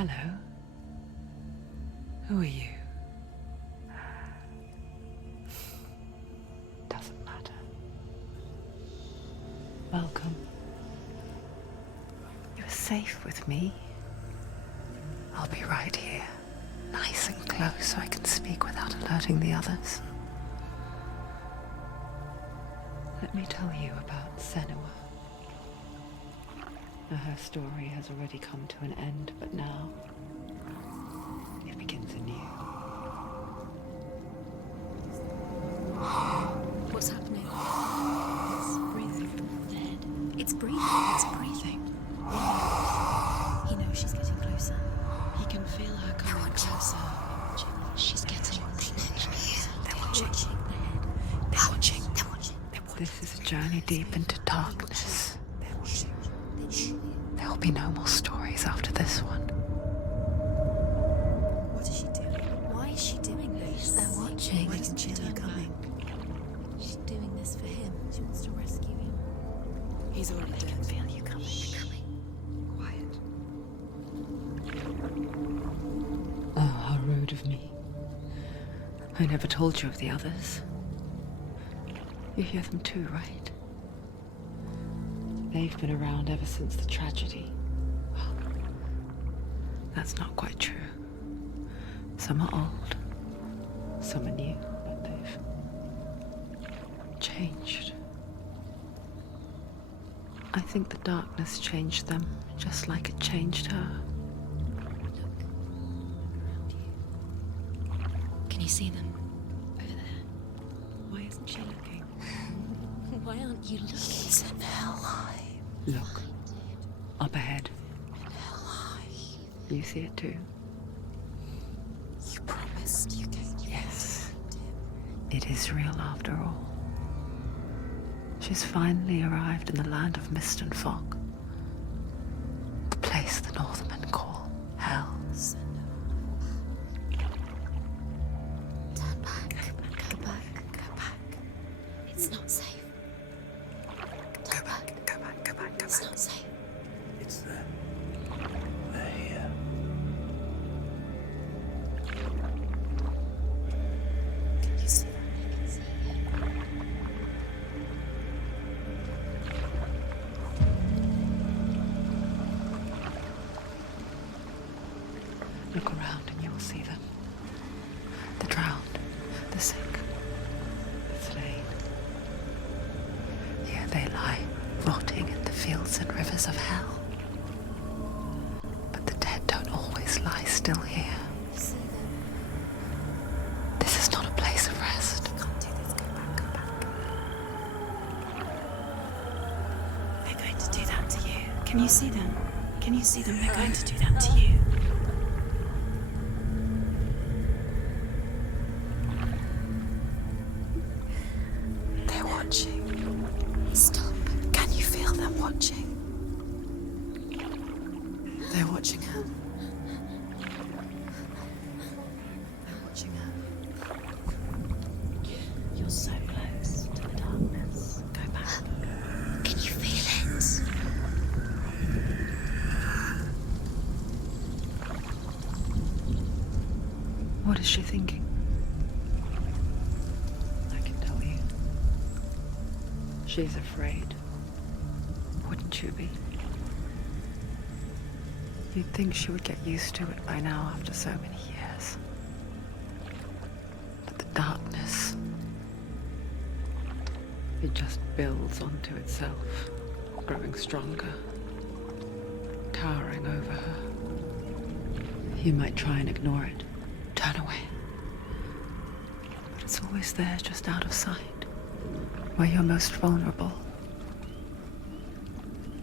Hello. Who are you? Doesn't matter. Welcome. You're safe with me. I'll be right here, nice and close so I can speak without alerting the others. Let me tell you about Senua. Now, her story has already come to an end, but now it begins anew. What's happening? It's breathing. Dead. It's breathing. It's breathing. He knows she's getting closer. He can feel her coming closer. She's getting closer. They're watching. They're watching. They're watching. This is a journey deep into darkness. There'll be no more stories after this one. What is she doing? Why is she doing this? They're watching. Why doesn't she turn coming? She's doing this for him. She wants to rescue him. He's already dead. I can feel you coming. Quiet. Oh, how rude of me. I never told you of the others. You hear them too, right? They've been around ever since the tragedy. Well, that's not quite true. Some are old, some are new, but they've changed. I think the darkness changed them, just like it changed her. Look around you. Can you see them over there? Why isn't she looking? Why aren't you looking? He's in hell alive. Look, up ahead. You see it too? You promised you gave me. Yes. It is real after all. She's finally arrived in the land of mist and fog. The place the Northmen call Hell. Turn back. Go back. It's not safe. Go back. It's not safe. It's them. They're here. Can you see that? I can see it. Look around and you will see them. The drowned, the sick, the slain. Here they lie, rotting in the fields and rivers of hell. But the dead don't always lie still here. See them. This is not a place of rest. You can't do this. Go back. They're going to do that to you. Can you see them? Can you see them? They're going to do that to you. They're watching. Stop. Can you feel them watching? They're watching her. They're watching her. You're so close to the darkness. Go back. Can you feel it? What is she thinking? I can tell you. She's afraid. Wouldn't you be? You'd think she would get used to it by now after so many years. But the darkness, it just builds onto itself, growing stronger, towering over her. You might try and ignore it, turn away. But it's always there, just out of sight, where you're most vulnerable.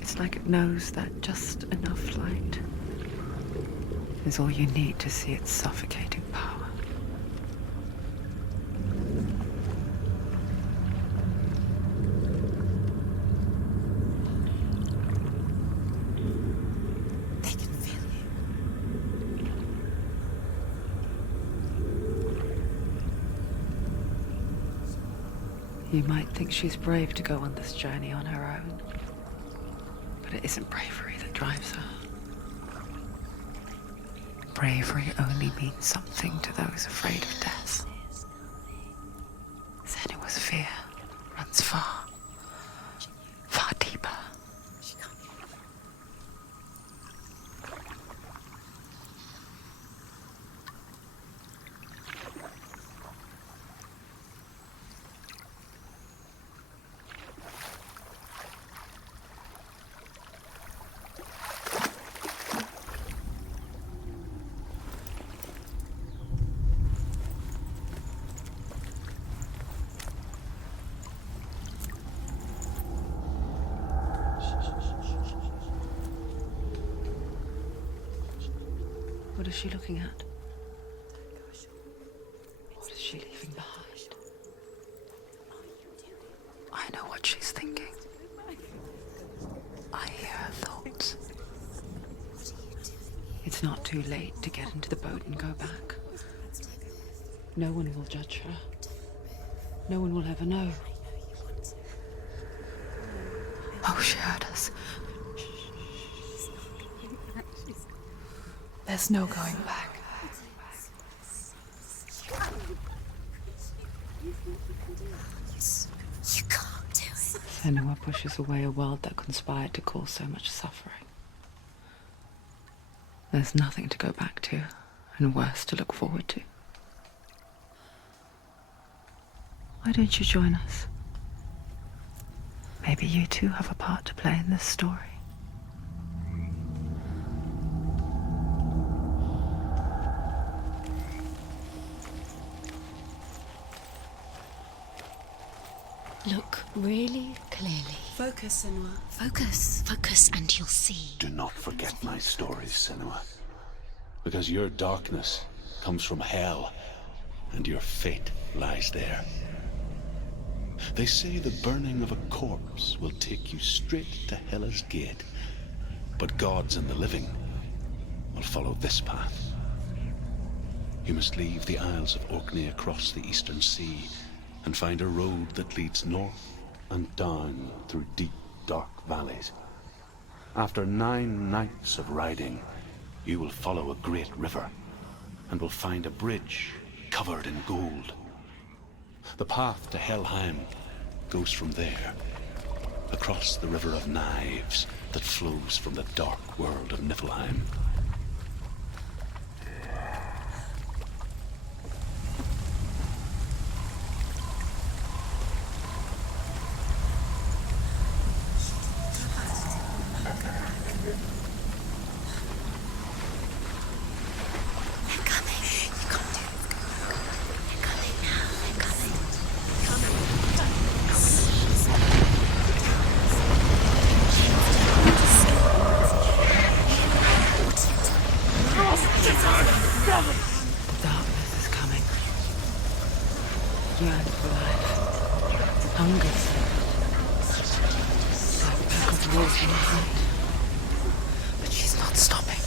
It's like it knows that just enough light is all you need to see its suffocating power. They can feel you. You might think she's brave to go on this journey on her own, but it isn't bravery that drives her. bravery only means something to those afraid of death. Senua's fear runs far, far deeper. What is she looking at? What is she leaving behind? I know what she's thinking. I hear her thoughts. It's not too late to get into the boat and go back. No one will judge her. No one will ever know. Oh, she heard us. There's no going back. You can't do it. Senua pushes away a world that conspired to cause so much suffering. There's nothing to go back to, and worse to look forward to. Why don't you join us? Maybe you too have a part to play in this story. Look really clearly. Focus, Senua. Focus, and you'll see. Do not forget my stories, Senua. Because your darkness comes from hell, and your fate lies there. They say the burning of a corpse will take you straight to Hela's gate, but gods and the living will follow this path. You must leave the Isles of Orkney across the eastern sea and find a road that leads north and down through deep, dark valleys. After 9 nights of riding, you will follow a great river and will find a bridge covered in gold. The path to Helheim goes from there, across the River of Knives that flows from the dark world of Niflheim. Darkness is coming. Yearn for life. Hunger. Like pack of wolves in the hunt. But she's not stopping.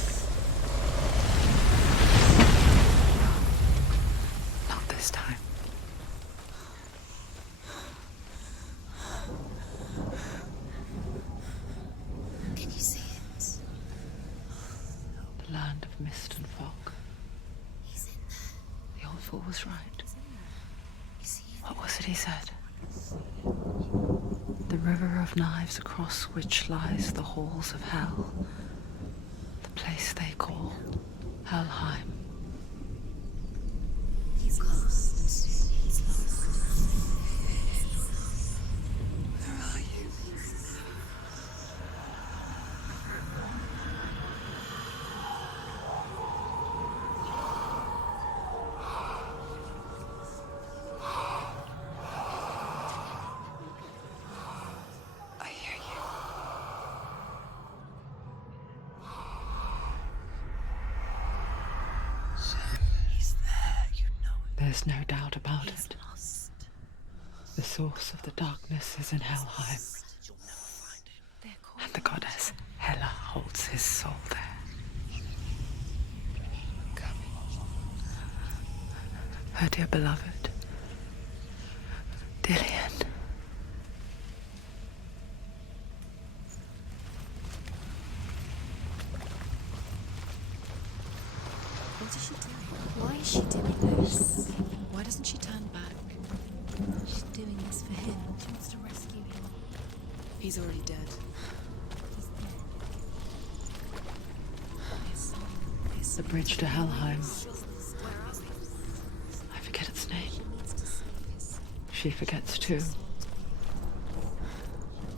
Not this time. Can you see it? The land of mist and fog. He's in there. The old fool was right. You see it? What was it he said? The river of knives across which lies the halls of hell. The place they call Helheim. He's lost. He's lost. Where are you? I hear you. He's there, you know it. There's no doubt about He's it. lost. The source of the darkness is in Helheim, You'll never find him. They're calling. and the goddess Hela holds his soul there. Her dear beloved, Dillian. He's already dead. The bridge to Helheim. I forget its name. She forgets too.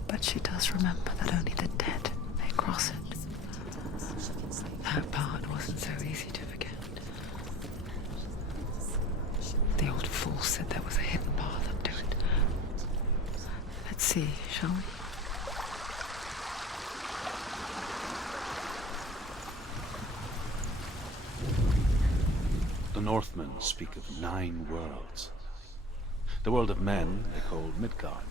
But she does remember that only the dead may cross it. That part wasn't so easy to forget. The old fool said there was a hidden path up to it. Let's see, shall we? The Northmen speak of 9 worlds. The world of men they call Midgard.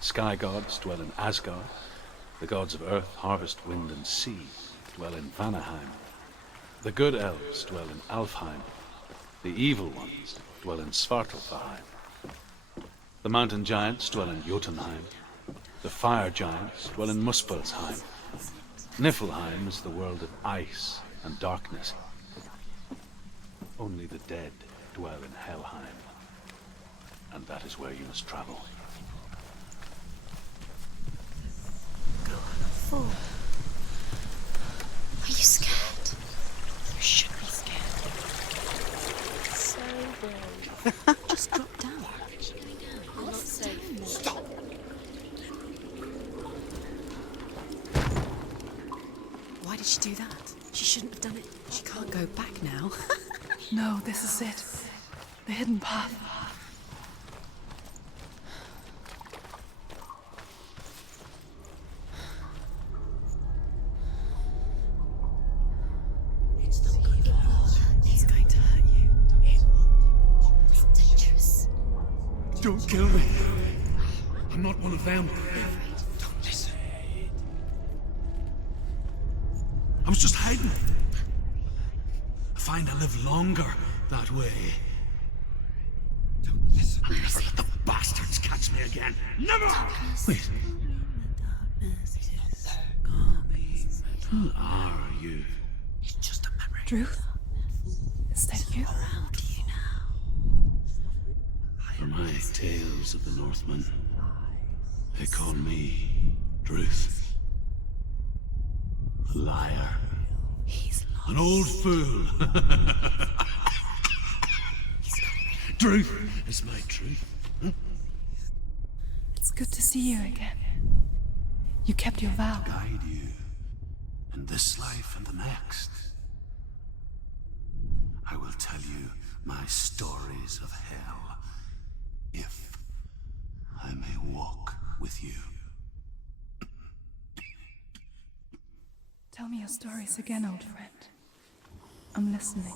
Sky gods dwell in Asgard. The gods of earth, harvest, wind, and sea dwell in Vanaheim. The good elves dwell in Alfheim. The evil ones dwell in Svartalfheim. The mountain giants dwell in Jotunheim. The fire giants dwell in Muspelheim. Niflheim is the world of ice and darkness. Only the dead dwell in Helheim. And that is where you must travel. Fool. Are you scared? You should be scared. So brave. Just drop down. I'm not safe. Stop! Why did she do that? She shouldn't have done it. She can't go back now. No, this is it. The hidden path. It's not good for her. It's going to hurt you. It's dangerous. Don't kill me. I'm not one of them. Don't listen. I was just hiding. I find I live longer that way. Don't listen. I'll never let the bastards catch me again. Never! Wait. Who are you? It's just a memory. Druth? Is that you? Around you now. For my tales of the Northmen, they call me Druth. Liar. He's lost. An old fool. Truth is my truth. It's good to see you again. You kept your vow. Guide you in this life and the next. I will tell you my stories of hell, if I may walk with you. Tell me your stories again, old friend. I'm listening.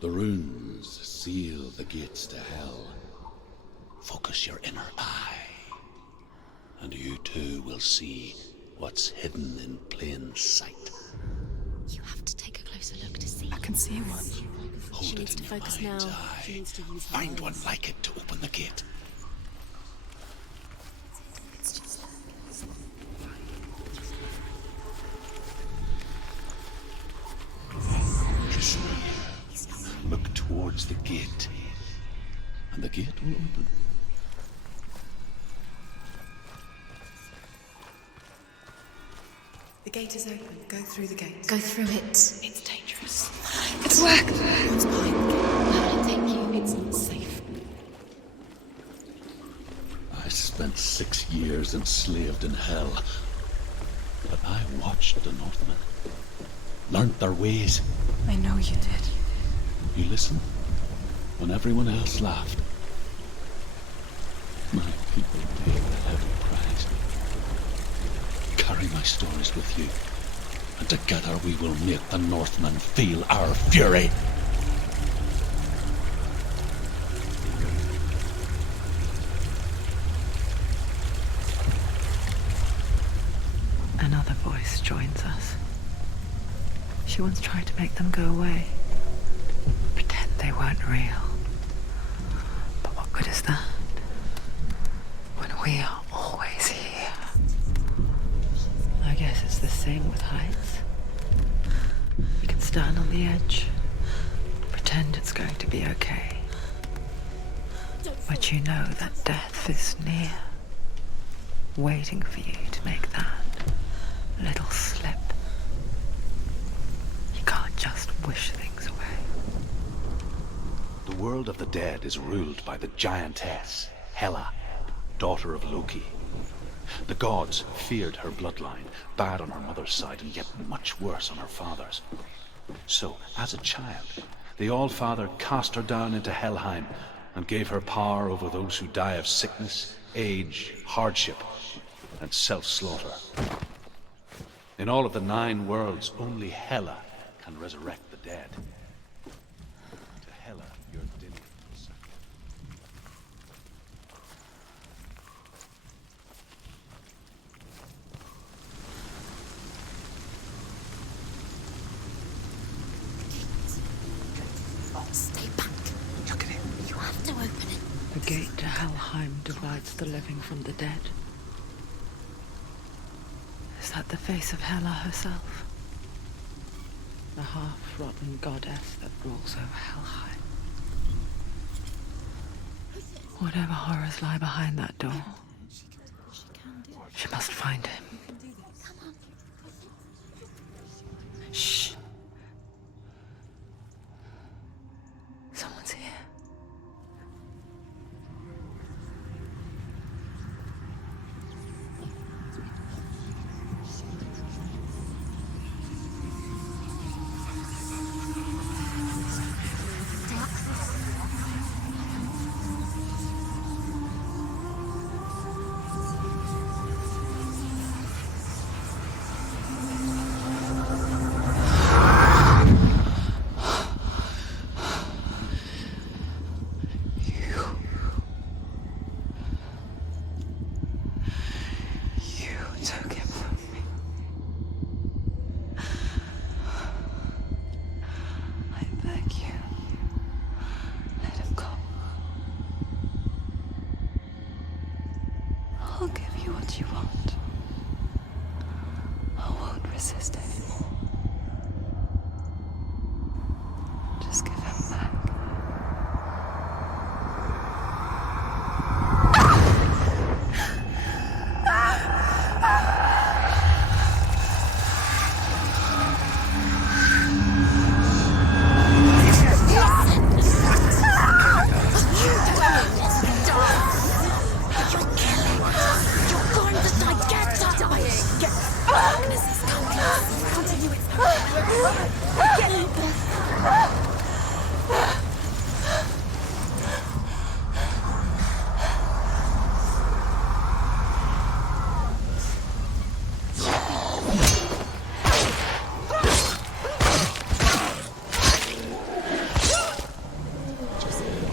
The runes seal the gates to hell. Focus your inner eye, and you too will see what's hidden in plain sight. You have to take a closer look to see. I can see one. Hold She it needs in to your focus mind's now. eye. She needs to use her Find one eyes. like it to open the gate. It's just Look towards the gate, and the gate will open. The gate is open. Go through the gate. go through it. It's dangerous. It's worked! What's behind the gate? Where did it take you? It's not safe. I spent 6 years enslaved in hell, but I watched the Northmen, learnt their ways. I know you did. You listened when everyone else laughed. My people paid the heavy price. Carry my stories with you, and together we will make the Northmen feel our fury. Another voice joins us. She once tried to make them go away. Pretend they weren't real. But what good is that? When we are always here. I guess it's the same with heights. You can stand on the edge, pretend it's going to be okay. But you know that death is near. waiting for you to make that little slip. You can't just wish things away. The world of the dead is ruled by the giantess, Hela, daughter of Loki. The gods feared her bloodline, bad on her mother's side and yet much worse on her father's. So, as a child, the All-Father cast her down into Helheim and gave her power over those who die of sickness, age, hardship, and self-slaughter. In all of the 9 worlds, only Hela can resurrect the dead. To Hela, your dinner. Stay back. Look at it. You have to open it. The gate to Helheim divides the living from the dead. Is that the face of Hela herself? The half-rotten goddess that rules over Helheim. Whatever horrors lie behind that door, she must find him. Shh. Someone's here. Took him from me. I beg you, let him go. I'll give you what you want. I won't resist anymore. Just give him back.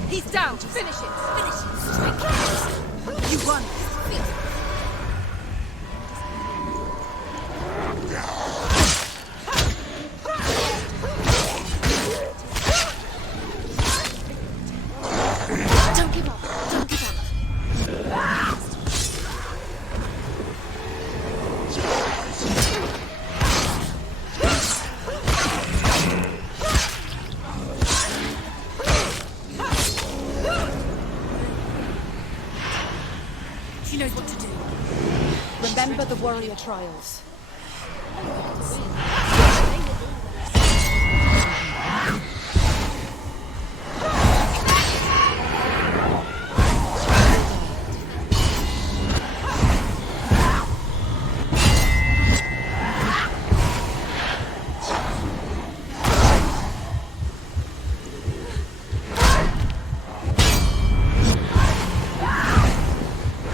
He's down. Finish it. Finish it. Strike it. You won. Don't give up. Don't give up. She knows what to do. Remember the warrior trials.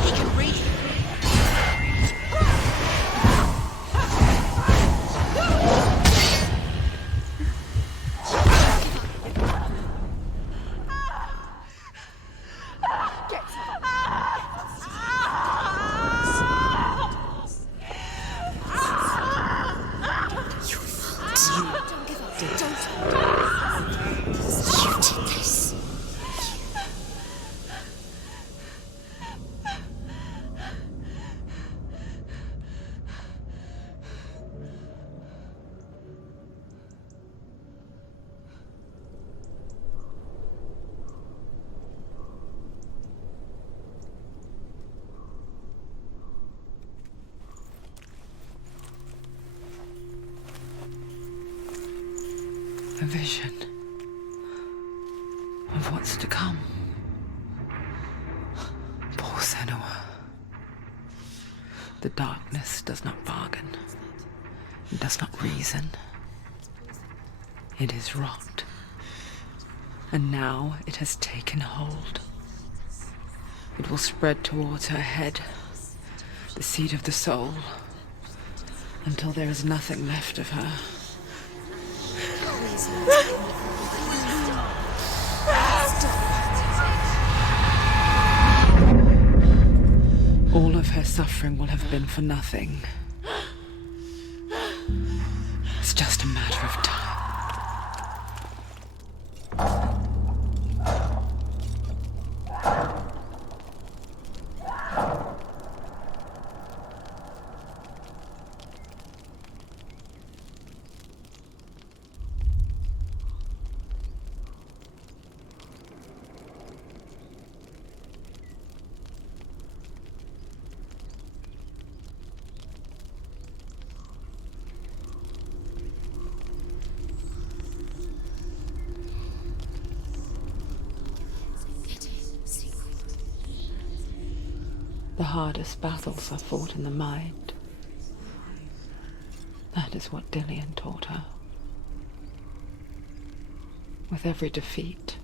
He can reach. A vision of what's to come. Poor Senua. The darkness does not bargain. It does not reason. It is rot. And now it has taken hold. It will spread towards her head, the seat of the soul, until there is nothing left of her. All of her suffering will have been for nothing. It's just a matter of time. The hardest battles are fought in the mind. That is what Dillian taught her. With every defeat,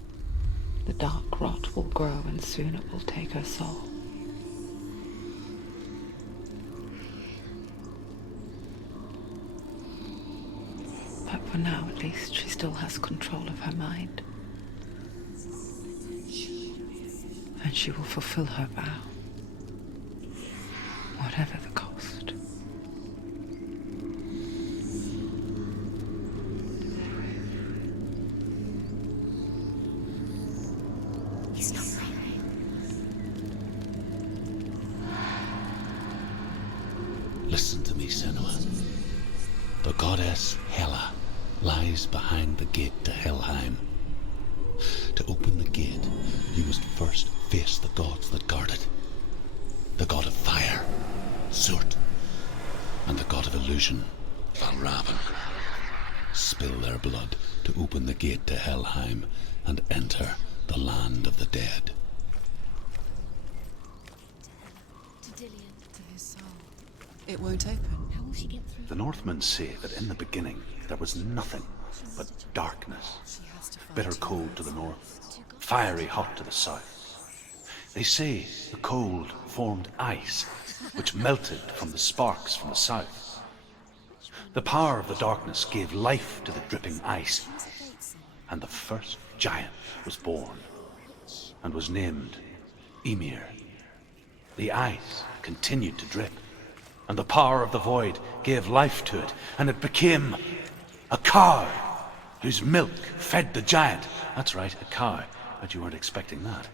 the dark rot will grow and soon it will take her soul. But for now, at least, she still has control of her mind. And she will fulfill her vow. Whatever the cost. He's not right. Listen to me, Senua. The goddess Hela lies behind the gate to Helheim. To open the gate, you must first face the gods that guard it. The god of fire, Surt, and the god of illusion, Valravan. Spill their blood to open the gate to Helheim and enter the land of the dead. To Dillian. To his soul. It won't open. How will she get through? The Northmen say that in the beginning there was nothing but darkness. She has to find Bitter cold to the north, fiery hot to the south. They say the cold formed ice, which melted from the sparks from the south. The power of the darkness gave life to the dripping ice, and the first giant was born, and was named Ymir. The ice continued to drip, and the power of the void gave life to it, and it became a cow, whose milk fed the giant. That's right, a cow, but you weren't expecting that.